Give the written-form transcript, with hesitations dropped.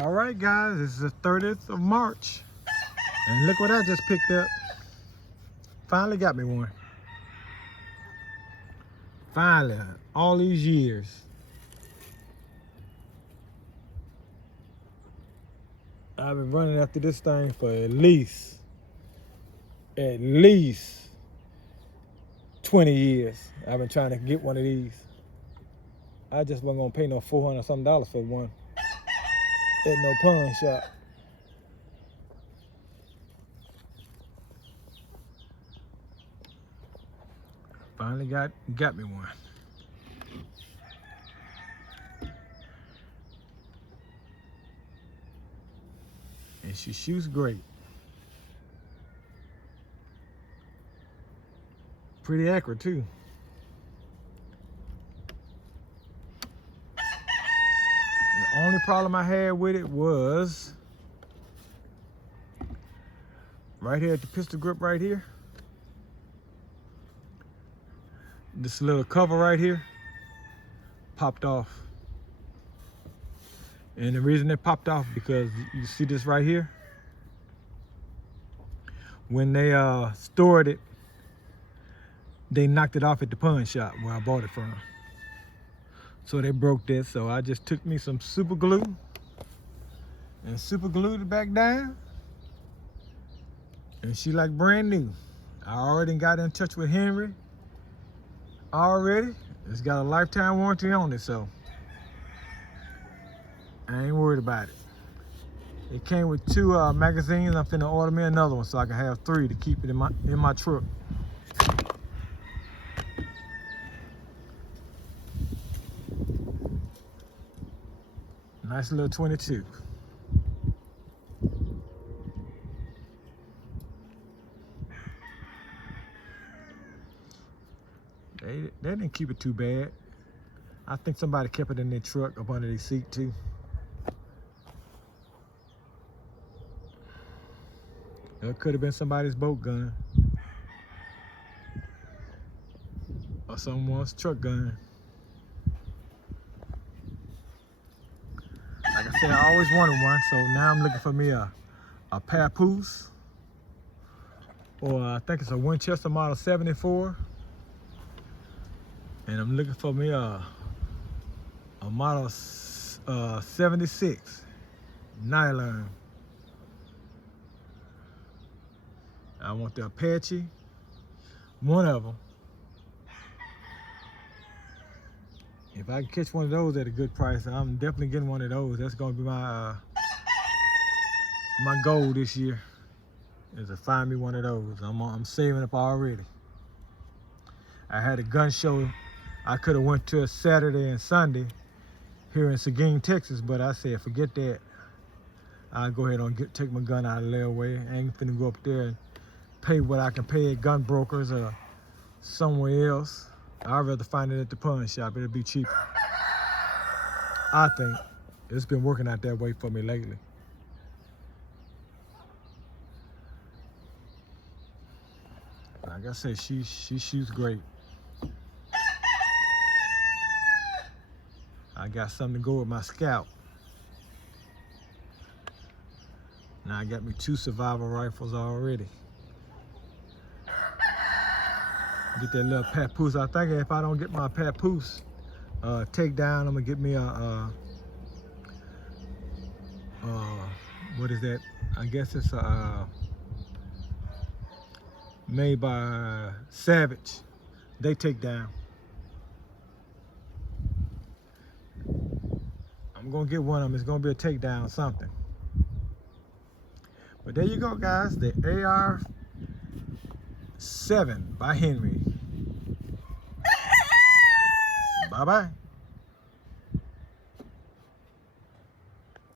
All right, guys, this is the 30th of March, and look what I just picked up. Finally got me one. Finally, all these years. I've been running after this thing for at least 20 years. I've been trying to get one of these. I just wasn't gonna pay no $400 something for one at no pawn shop. Finally got me one. And she shoots great. Pretty accurate too. The only problem I had with it was right here at the pistol grip right here. This little cover right here popped off. And the reason it popped off because you see this right here? When they stored it, they knocked it off at the pawn shop where I bought it from. So they broke this, so I just took me some super glue and super glued it back down. And she like brand new. I already got in touch with Henry already. It's got a lifetime warranty on it, so I ain't worried about it. It came with 2 magazines. I'm finna order me another one so I can have 3 to keep it in my truck. Nice little 22. They didn't keep it too bad. I think somebody kept it in their truck up under their seat too. It could have been somebody's boat gun or someone's truck gun. Like I said, I always wanted one, so now I'm looking for me a papoose, or I think it's a Winchester Model 74, and I'm looking for me a Model 76 nylon. I want the Apache, one of them. If I can catch one of those at a good price, I'm definitely getting one of those. That's gonna be my goal this year, is to find me one of those. I'm saving up already. I had a gun show I could have went to a Saturday and Sunday here in Seguin, Texas, but I said forget that. I'll go ahead and take my gun out of the way. I ain't finna go up there and pay what I can pay at gun brokers or somewhere else. I'd rather find it at the pawn shop. It'll be cheaper. I think. It's been working out that way for me lately. Like I said, she shoots great. I got something to go with my Scout. Now I got me 2 survival rifles already. Get that little papoose. I think if I don't get my papoose takedown, I'm gonna get me a what is that? I guess it's made by Savage. They take down. I'm gonna get one of them. It's gonna be a takedown something. But there you go, guys. The AR-7 by Henry. Bye-bye.